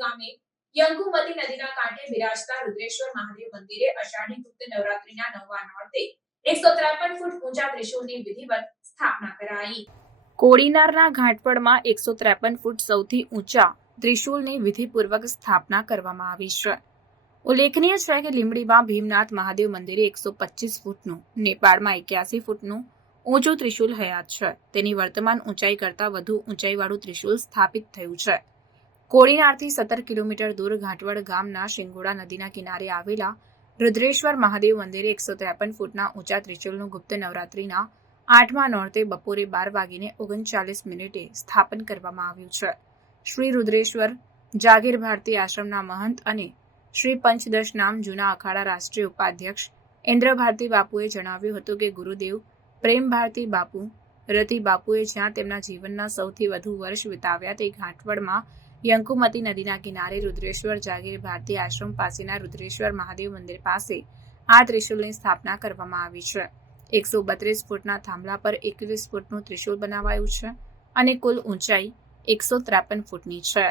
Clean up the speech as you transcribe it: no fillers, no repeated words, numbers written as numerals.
ગામે યંકુમતી નદીના કાંઠે બિરાજતા રુદ્રેશ્વર મહાદેવ મંદિરે અષાઢી ગુપ્ત નવરાત્રિના 9મા નોરતે 153 ફૂટ ઊંચા ત્રિશૂળની વિધિવત સ્થાપના કરાઈ। કોડીનારના ઘાટપડમાં 153 ફૂટ સૌથી ઊંચા ત્રિશૂળની વિધિપૂર્વક સ્થાપના કરવામાં આવી છે। ઉલ્લેખનીય છે કે લીંબડીમાં ભીમનાથ મહાદેવ મંદિરે 125 ફૂટનું, નેપાળમાં 81 ફૂટનું ઊંચું ત્રિશૂલ હયાત છે। તેની વર્તમાન ઊંચાઈ કરતાં વધુ ઊંચાઈવાળું ત્રિશૂલ સ્થાપિત થયું છે। કોડીનારથી 17 કિલોમીટર દૂર ઘાટવડ ગામના શિંગોડા નદીના કિનારે આવેલા રુદ્રેશ્વર મહાદેવ મંદિરે 153 ફૂટના ઊંચા ત્રિશૂલનું ગુપ્ત નવરાત્રિના 8મા નોરતે બપોરે 12:39 સ્થાપન કરવામાં આવ્યું છે। શ્રી રુદ્રેશ્વર જાગીર ભારતી આશ્રમના મહંત અને શ્રી પંચદશ નામ જૂના અખાડા રાષ્ટ્રીય ઉપાધ્યક્ષ ઇન્દ્ર ભારતી બાપુએ જણાવ્યું હતું કે ગુરુદેવ પ્રેમ ભારતી બાપુ રતિ બાપુએ જ્યાં તેમના જીવનના સૌથી વધુ વર્ષ વિતાવ્યા તે ઘાટવડમાં યંકુમતી નદીના કિનારે રુદ્રેશ્વર જાગીર ભારતી આશ્રમ પાસેના રુદ્રેશ્વર મહાદેવ મંદિર પાસે આ ત્રિશૂલની સ્થાપના કરવામાં આવી છે। 132 ફૂટના થાંભલા પર 21 ફૂટનું ત્રિશૂલ બનાવાયું છે અને કુલ ઊંચાઈ 153 ફૂટની છે।